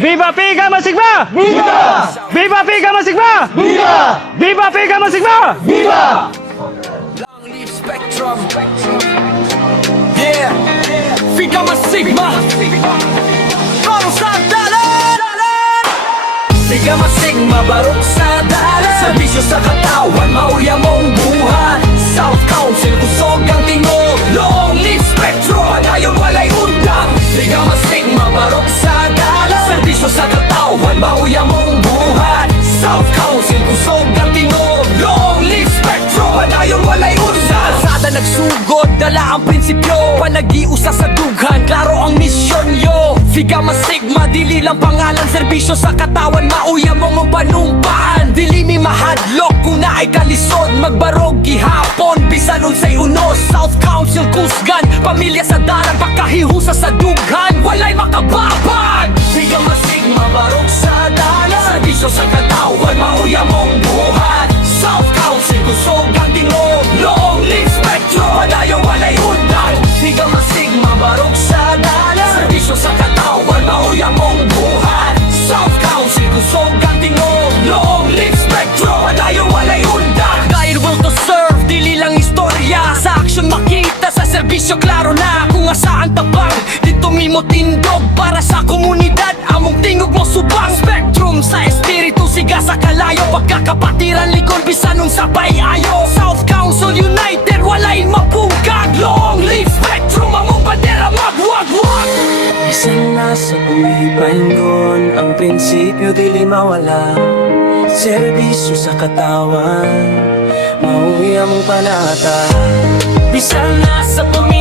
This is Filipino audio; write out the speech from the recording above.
Viva Pi Gamma Sigma! Viva! Viva Pi Gamma Sigma! Viva! Viva Pi Gamma Sigma! Viva! Long leaf spectrum. Yeah. Phi Gamma Sigma. Barong sa dalan. Phi Gamma Sigma, barong sa dalan. Serbisyo sa katawan, mauya mong buhat. South Council, kusog ang tingog. Long leaf spectrum, padayon walay undang. Phi Gamma Sigma, barong sa dalan. Serbisyo sa katawan, mauya mong buhat. South Council, kusog ang tingog. Long leaf spectrum, padayon walay undang. Sada nagsugod, dala ang prinsipyo. Panagiusa sa dughan, klaro ang misyon yo. Phi Gamma Sigma, dili lang pangalan. Serbisyo sa katawan, mauya mong panumpaan. Dili mi mahadlok kung naay kalisod. Magbarog gihapon, bisan unsay unos. South Council, kusgan, pamilya sa dalan. Pagkahihusa sa dughan, walay makababag. Phi Gamma Sigma, barog sa dalan. Serbisyo sa katawan, mauya mong buhat. South Council, kusog ang tingog. Long leaf spectrum, padayon walay undang. Phi Gamma Sigma, barog sa dalan. Serbisyo sa katawan, mauya mong buhat. South Council, kusog ang tingog. Long leaf spectrum, padayon walay undang. Dahil will to serve, dili lang istorya. Sa aksyon makita, sa serbisyo klaro na. Kung asaan tabang, dito mimo tindog. Para sa komunidad, among tingog mo subang. Spectrum sa espiritu, siga sa kalayo. Pagkakapatiran likod, bisan nun sa payayo. South Council United, walay mapugag. Long leaf spectrum, among bandera magwagwag. Isang nasa buhay-pahingon, ang prinsipyo dili mawala. Serbisyo sa katawan, mauwi ang panata. Bisan nasa pamilya